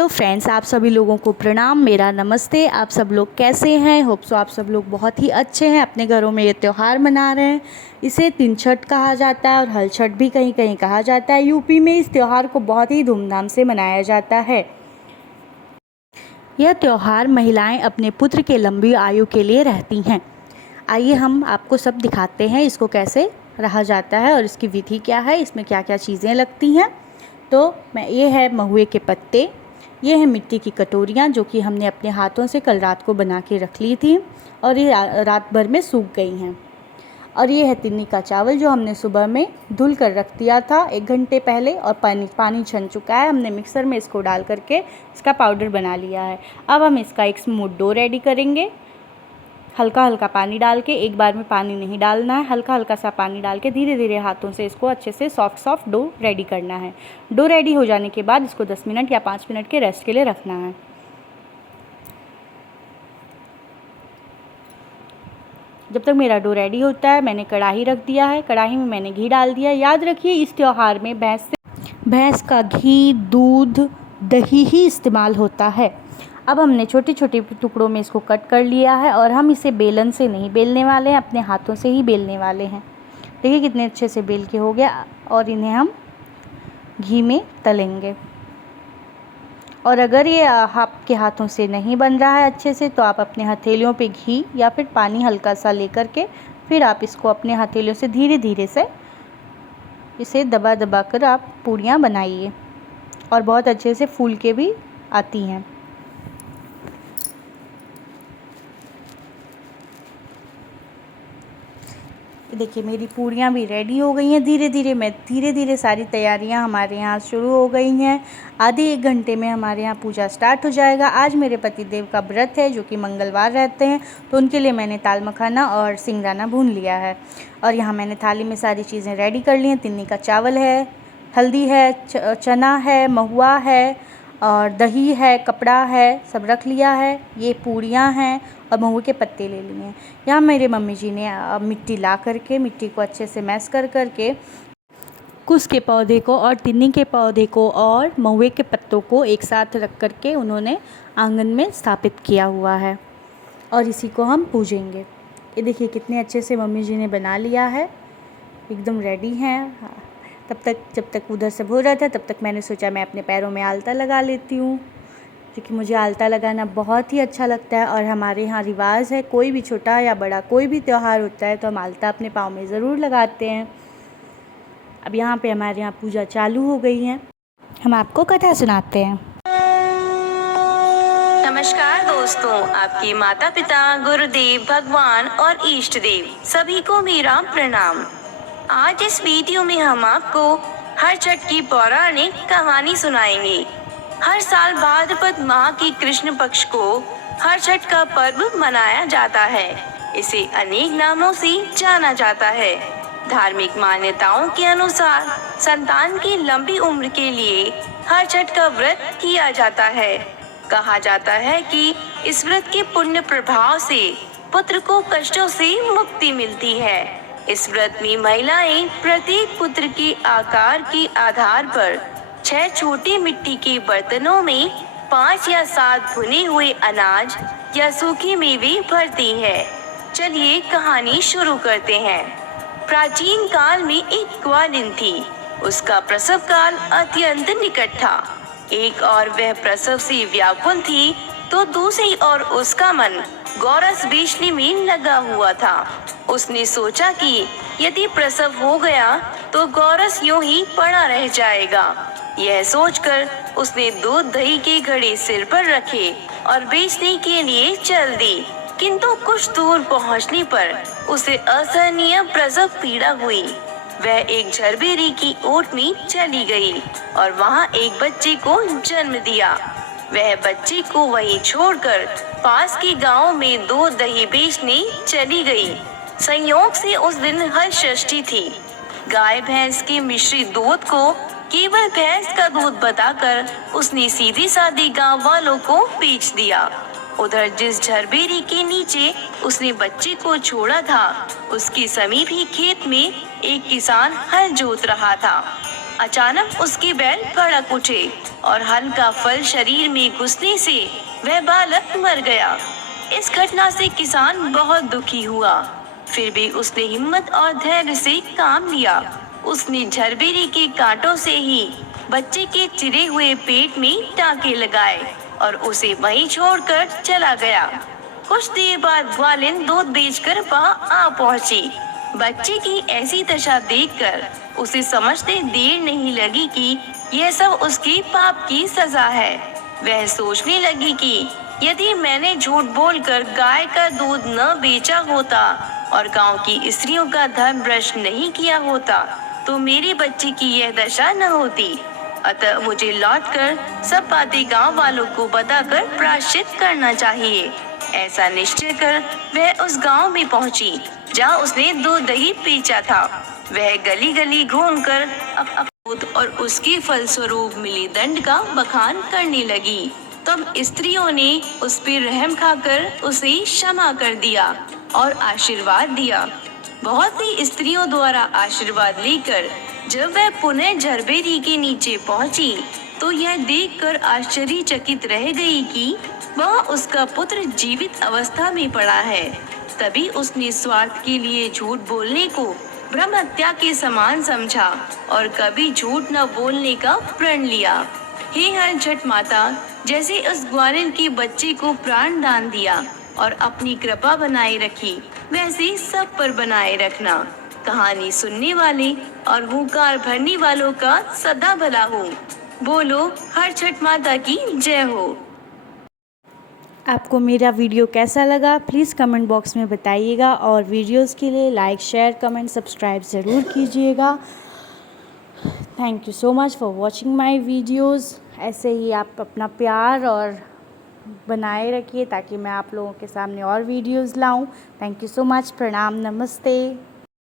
Hello friends, आप सभी लोगों को प्रणाम। मेरा नमस्ते। आप सब लोग कैसे हैं? होप सो आप सब लोग बहुत ही अच्छे हैं, अपने घरों में ये त्यौहार मना रहे हैं। इसे तीन छठ कहा जाता है और हल छठ भी कहीं कहीं कहा जाता है। यूपी में इस त्यौहार को बहुत ही धूमधाम से मनाया जाता है। यह त्यौहार महिलाएं अपने पुत्र के लंबी आयु के लिए रहती हैं। आइए हम आपको सब दिखाते हैं इसको कैसे रहा जाता है और इसकी विधि क्या है, इसमें क्या क्या चीज़ें लगती हैं। तो ये है महुए के पत्ते, ये है मिट्टी की कटोरियाँ जो कि हमने अपने हाथों से कल रात को बना के रख ली थी और ये रात भर में सूख गई हैं। और ये है तिन्नी का चावल जो हमने सुबह में धुल कर रख दिया था 1 घंटे पहले और पानी छन चुका है। हमने मिक्सर में इसको डाल करके इसका पाउडर बना लिया है। अब हम इसका एक स्मूथ डो रेडी करेंगे। हल्का हल्का पानी डाल के, एक बार में पानी नहीं डालना है, हल्का हल्का सा पानी डाल के धीरे धीरे हाथों से इसको अच्छे से सॉफ्ट डो रेडी करना है। डो रेडी हो जाने के बाद इसको 10 मिनट या 5 मिनट के रेस्ट के लिए रखना है। जब तक मेरा डो रेडी होता है मैंने कढ़ाई रख दिया है। कढ़ाई में मैंने घी डाल दिया। याद रखिए इस त्यौहार में भैंस का घी, दूध, दही ही इस्तेमाल होता है। अब हमने छोटे छोटे टुकड़ों में इसको कट कर लिया है और हम इसे बेलन से नहीं बेलने वाले हैं, अपने हाथों से ही बेलने वाले हैं। देखिए कितने अच्छे से बेल के हो गया और इन्हें हम घी में तलेंगे। और अगर ये आपके हाथों से नहीं बन रहा है अच्छे से तो आप अपने हथेलियों पे घी या फिर पानी हल्का सा लेकर के फिर आप इसको अपने हथेलियों से धीरे धीरे से इसे दबा दबा कर आप पूड़ियाँ बनाइए और बहुत अच्छे से फूल के भी आती हैं। देखिए मेरी पूड़ियाँ भी रेडी हो गई हैं। धीरे धीरे सारी तैयारियाँ हमारे यहाँ शुरू हो गई हैं। आधे 1 घंटे में हमारे यहाँ पूजा स्टार्ट हो जाएगा। आज मेरे पतिदेव का व्रत है जो कि मंगलवार रहते हैं, तो उनके लिए मैंने ताल मखाना और सिंगदाना भून लिया है। और यहाँ मैंने थाली में सारी चीज़ें रेडी कर ली हैं। तिन्नी का चावल है, हल्दी है, चना है, महुआ है और दही है, कपड़ा है, सब रख लिया है। ये पूड़ियाँ हैं और महुए के पत्ते ले लिए हैं। यहाँ मेरे मम्मी जी ने मिट्टी ला करके मिट्टी को अच्छे से मैश कर करके कुश के पौधे को और तिन्नी के पौधे को और महुए के पत्तों को एक साथ रख करके उन्होंने आंगन में स्थापित किया हुआ है और इसी को हम पूजेंगे। ये देखिए कितने अच्छे से मम्मी जी ने बना लिया है, एकदम रेडी हैं। तब तक जब तक उधर सब हो रहा था तब तक मैंने सोचा मैं अपने पैरों में आलता लगा लेती हूँ, क्योंकि मुझे आलता लगाना बहुत ही अच्छा लगता है। और हमारे यहाँ रिवाज है, कोई भी छोटा या बड़ा कोई भी त्यौहार होता है तो हम आलता अपने पाँव में ज़रूर लगाते हैं। अब यहाँ पे हमारे यहाँ पूजा चालू हो गई है। हम आपको कथा सुनाते हैं। नमस्कार दोस्तों, आपके माता पिता, गुरुदेव, भगवान और इष्ट देव सभी को मेरा प्रणाम। आज इस वीडियो में हम आपको हर छठ की पौराणिक कहानी सुनाएंगे। हर साल भाद्रपद माह की कृष्ण पक्ष को हर छठ का पर्व मनाया जाता है। इसे अनेक नामों से जाना जाता है। धार्मिक मान्यताओं के अनुसार संतान की लंबी उम्र के लिए हर छठ का व्रत किया जाता है। कहा जाता है कि इस व्रत के पुण्य प्रभाव से पुत्र को कष्टों से मुक्ति मिलती है। इस व्रत में महिलाएं प्रत्येक पुत्र के आकार के आधार पर 6 छोटे मिट्टी के बर्तनों में 5 या 7 भुने हुए अनाज या सूखे मेवे भरती है। चलिए कहानी शुरू करते हैं। प्राचीन काल में एक ग्वालिन थी। उसका प्रसव काल अत्यंत निकट था। एक और वह प्रसव से व्याकुल थी तो दूसरी ओर उसका मन गोरस बेचने में लगा हुआ था। उसने सोचा कि यदि प्रसव हो गया तो गोरस यूं ही पड़ा रह जाएगा। यह सोचकर उसने दूध दही के घड़े सिर पर रखे और बेचने के लिए चल दी। किंतु कुछ दूर पहुंचने पर उसे असहनीय प्रसव पीड़ा हुई। वह एक झरबेरी की ओट में चली गई और वहां एक बच्चे को जन्म दिया। वह बच्चे को वहीं छोड़कर पास के गांव में दूध दही बेचने चली गई। संयोग से उस दिन हर षष्ठी थी। गाय भैंस के मिश्रित दूध को केवल भैंस का दूध बताकर उसने सीधे साधे गांव वालों को बेच दिया। उधर जिस झरबेरी के नीचे उसने बच्चे को छोड़ा था उसके समीप ही खेत में एक किसान हल जोत रहा था। अचानक उसके बैल भड़क उठे और हल्का फल शरीर में घुसने से वह बालक मर गया। इस घटना से किसान बहुत दुखी हुआ, फिर भी उसने हिम्मत और धैर्य से काम लिया। उसने झरबेरी के कांटों से ही बच्चे के चिरे हुए पेट में टांके लगाए और उसे वहीं छोड़कर चला गया। कुछ देर बाद ग्वालिन दूध बेचकर वहां आ पहुंची। बच्चे की ऐसी दशा देखकर उसे समझते देर नहीं लगी कि यह सब उसके पाप की सजा है। वह सोचने लगी कि यदि मैंने झूठ बोलकर गाय का दूध न बेचा होता और गांव की स्त्रियों का धर्म भ्रष्ट नहीं किया होता तो मेरे बच्चे की यह दशा न होती। अतः मुझे लौटकर सब बातें गांव वालों को बताकर प्रायश्चित करना चाहिए। ऐसा निश्चय कर वह उस गांव में पहुंची जहां उसने दूध दही बेचा था। वह गली गली घूमकर दूध और उसके फलस्वरूप मिले दंड का बखान करने लगी। तब स्त्रियों ने उस पर रहम खाकर उसे क्षमा कर दिया और आशीर्वाद दिया। बहुत सी स्त्रियों द्वारा आशीर्वाद लेकर जब वह पुनः झरबेरी के नीचे पहुंची तो यह देखकर आश्चर्यचकित रह गई कि वह उसका पुत्र जीवित अवस्था में पड़ा है। तभी उसने स्वार्थ के लिए झूठ बोलने को ब्रह्म हत्या के समान समझा और कभी झूठ न बोलने का प्रण लिया। हे हर छठ माता, जैसे उस ग्वालिन के बच्चे को प्राण दान दिया और अपनी कृपा बनाए रखी, वैसे सब पर बनाए रखना। कहानी सुनने वाले और हुंकार भरने वालों का सदा भला हो। बोलो हर छठ माता की जय हो। आपको मेरा वीडियो कैसा लगा प्लीज़ कमेंट बॉक्स में बताइएगा और वीडियोस के लिए लाइक शेयर कमेंट सब्सक्राइब ज़रूर कीजिएगा। Thank you so much for watching my videos. ऐसे ही आप अपना प्यार और बनाए रखिए ताकि मैं आप लोगों के सामने और वीडियोस लाऊं। Thank you so much. प्रणाम, नमस्ते।